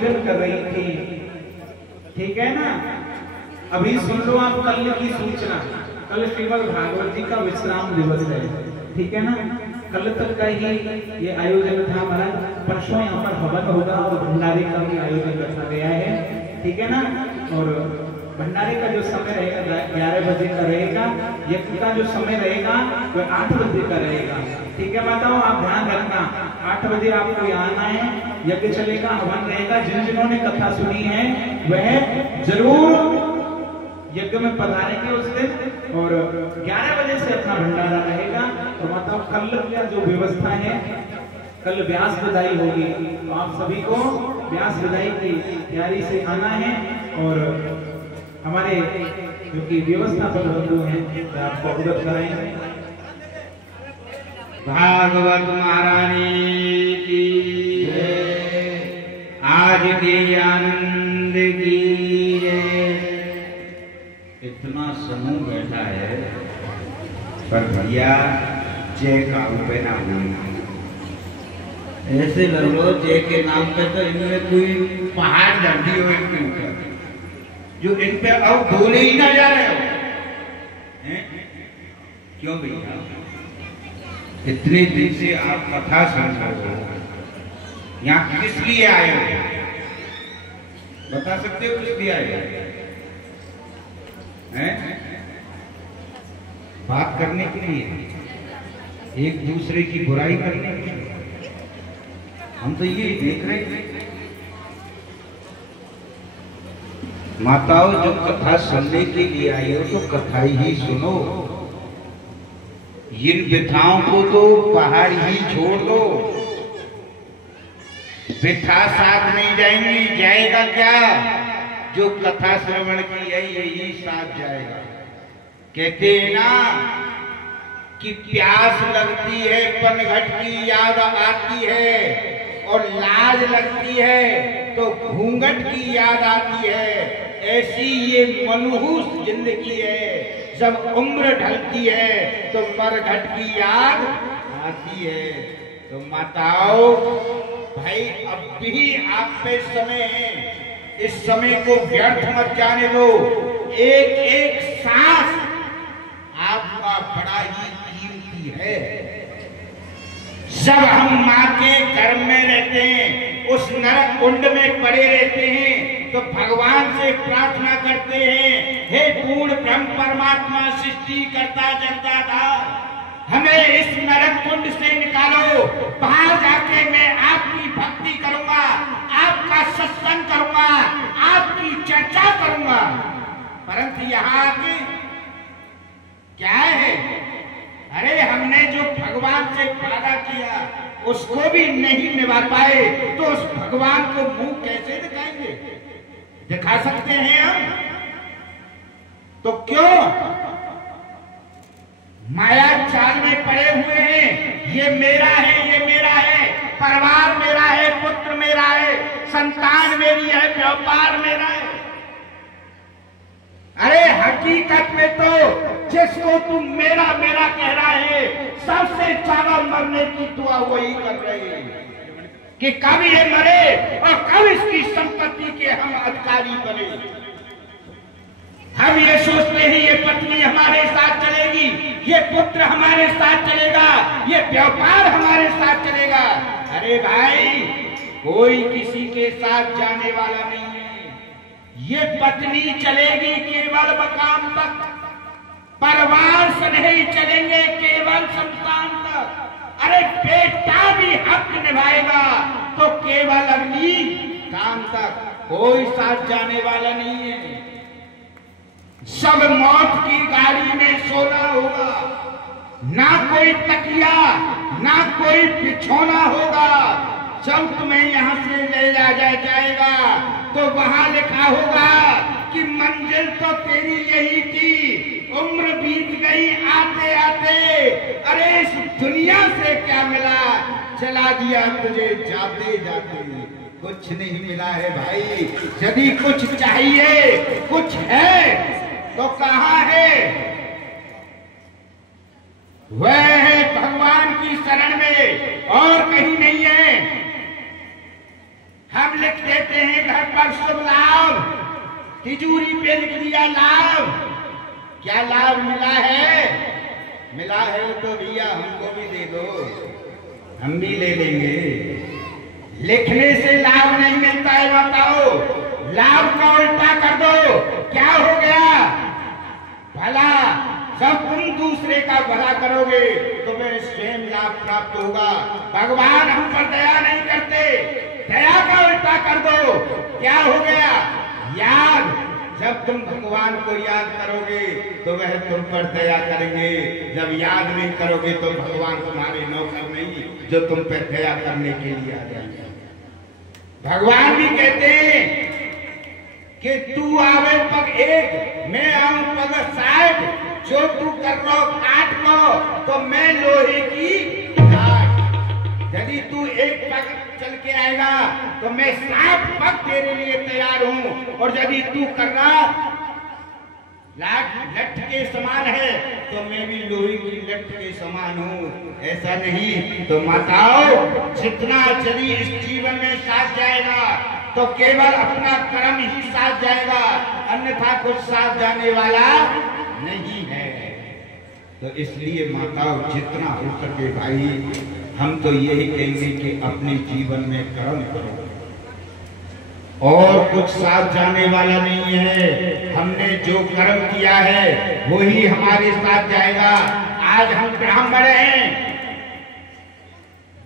आयोजन कर रही थी, ठीक है ना। अभी सुन लो आप कल की सूचना, कल श्रीमद् भागवत जी का विश्राम दिवस है, ठीक है ना। कल तक का ही ये आयोजन था हमारा, परसों यहाँ पर हवन होगा और भंडारे का भी आयोजन रखा गया है, ठीक है ना। और भंडारे का जो समय रहेगा 11 बजे का रहेगा, यज्ञ का जो समय रहेगा वह 8 बजे का रहेगा, ठीक है माताओं, आप ध्यान रखना। 8 बजे आपको यहाँ आना है, यज्ञ चलेगा, हवन रहेगा। जिन्होंने कथा सुनी है वह जरूर यज्ञ में पधारेंगे उस दिन, और 11 बजे से अपना भंडारा रहेगा। तो माताओं कल का जो व्यवस्था है, कल व्यास विदाई होगी, तो आप सभी को व्यास विदाई की तैयारी से आना है। और हमारे जो कि व्यवस्था पर बंधु हैं आपको अवगत कराएंगे। भागवत महारानी की आज के आनंद की इतना समूह बैठा है, पर भैया जय का रुपये ना हुई। ऐसे लग लो जय के नाम पे तो इनमें कोई पहाड़ धर दी हो इनके ऊपर, जो इन पे अब बोले ही ना जा रहे हो हैं? क्यों भैया? इतने दिन से आप कथा सुन रहे हो, यहाँ किस लिए आए हो? बता सकते हो किस लिए आए हो? बात करने के लिए, एक दूसरे की बुराई करने के लिए? हम तो ये देख रहे हैं माताओं, जो कथा सुनने के लिए आई हो तो कथा ही सुनो। इन व्यथाओं को तो बाहर ही छोड़ दो, व्यथा साथ नहीं जाएंगी, जाएगा क्या? जो कथा श्रवण की है यही साथ जाएगा। कहते हैं ना कि प्यास लगती है, पनघट की याद आती है, और लाज लगती है तो घूंघट की याद आती है। ऐसी ये मनहूस जिंदगी है, जब उम्र ढलती है तो मरघट की याद आती है। तो माताओं भाई, अब भी आप पे समय है, इस समय को व्यर्थ मत जाने दो। एक एक सांस आपका बड़ा ही कीमती है। जब हम माँ के गर्भ में रहते हैं, उस नरक कुंड में पड़े रहते हैं, तो भगवान से प्रार्थना करते हैं, हे पूर्ण ब्रह्म परमात्मा सृष्टि करता जनता था, हमें इस नरक कुंड से निकालो। बाहर जाके मैं आपकी भक्ति करूंगा, आपका सत्संग करूंगा, आपकी चर्चा करूंगा। परंतु यहाँ आके क्या है? अरे हमने जो भगवान से वादा किया उसको भी नहीं निभा पाए, तो उस भगवान को मुंह कैसे दिखाएंगे? दिखा सकते हैं हम? तो क्यों माया जाल में पड़े हुए हैं? ये मेरा है, ये मेरा है, परिवार मेरा है, पुत्र मेरा है, संतान मेरी है, व्यापार मेरा है। अरे हकीकत में तो जिसको तुम मेरा मेरा कह रहा है, सबसे ज्यादा मरने की दुआ वही कर रहे हैं कि कब ये मरे और कब इसकी संपत्ति के हम अधिकारी बने। हम ये सोचते हैं ये पत्नी हमारे साथ चलेगी, ये पुत्र हमारे साथ चलेगा, ये व्यापार हमारे साथ चलेगा। अरे भाई, कोई किसी के साथ जाने वाला नहीं है। ये पत्नी चलेगी केवल मकाम तक, परिवार से नहीं चलेंगे केवल संतान तक। अरे बेटा भी हक निभाएगा तो केवल अग्नि काम तक, कोई साथ जाने वाला नहीं है। सब मौत की गाड़ी में सोना होगा, ना कोई तकिया ना कोई बिछोना होगा। जब तुम्हें यहाँ से ले जाएगा तो वहां लिखा होगा कि मंजिल तो तेरी यही थी, उम्र बीत गई आते आते। अरे इस दुनिया से क्या मिला, चला दिया तुझे जाते जाते, कुछ नहीं मिला है भाई। यदि कुछ चाहिए, कुछ है तो कहाँ है? वह है भगवान की शरण में और कहीं नहीं है। हम लिख देते हैं घर पर शुभ लाभ, तिजोरी पे लिख दिया लाभ। क्या लाभ मिला है? मिला है तो भैया हमको भी दे दो, हम भी ले लेंगे। लिखने से लाभ नहीं मिलता है, बताओ। लाभ का उल्टा कर दो, क्या हो गया? भला। जब तुम दूसरे का भला करोगे तुम्हें स्वयं लाभ प्राप्त होगा। भगवान हम पर दया नहीं करते, दया का उल्टा कर दो, क्या हो गया? याद। जब तुम भगवान को याद करोगे तो वह तुम पर दया करेंगे। जब याद नहीं करोगे तो भगवान तुम्हारे नौकर नहीं जो तुम पर दया करने के लिए आ जाएंगे। भगवान भी कहते हैं कि तू आवे पग एक, मैं आऊं पग 60। जो तू कर लो काट लो तो मैं लोहे की काट। यदि तू एक पग चल के आएगा तो मैं 60 पग तेरे लिए तैयार हूं। और यदि तू करना लठ के समान है तो मैं भी लोहे की लठ के समान हूँ। ऐसा नहीं तो माताओं, जितना यदि इस जीवन में साथ जाएगा तो केवल अपना कर्म ही साथ जाएगा, अन्यथा कुछ साथ जाने वाला नहीं है। तो इसलिए माताओं, जितना हो सके भाई, हम तो यही कहेंगे कि अपने जीवन में कर्म करो, और कुछ साथ जाने वाला नहीं है। हमने जो कर्म किया है वही हमारे साथ जाएगा। आज हम ब्राह्मण हैं,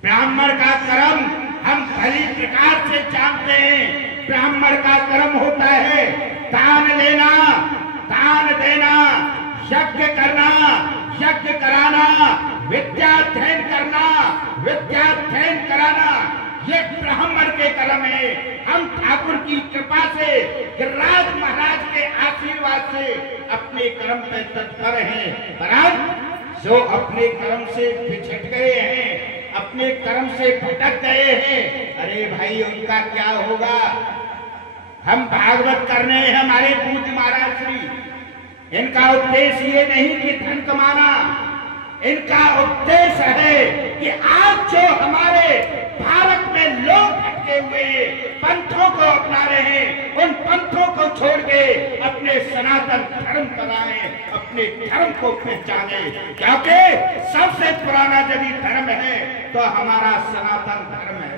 ब्राह्मण का कर्म हम भली प्रकार से जानते हैं। ब्राह्मण का कर्म होता है दान लेना, दान देना, यज्ञ करना, यज्ञ कराना, विद्याध्ययन करना, विद्याध्ययन कराना। ये ब्राह्मण के कर्म है। हम ठाकुर की कृपा से, गिरिराज महाराज के आशीर्वाद से अपने कर्म पे तत्पर हैं। परंतु जो अपने कर्म से बिछड़ गए हैं, अपने कर्म से भटक गए हैं, अरे भाई उनका क्या होगा? हम भागवत करने हैं हमारे पूज्य महाराज श्री। इनका उद्देश्य ये नहीं कि धन कमाना, इनका उद्देश्य है कि आज जो हमारे भारत में लोग भटके हुए पंथों को अपना रहे हैं, उन पंथों को छोड़ के अपने सनातन धर्म पर आए, अपने धर्म को पहचाने। क्योंकि सबसे पुराना यदि धर्म है तो हमारा सनातन धर्म है।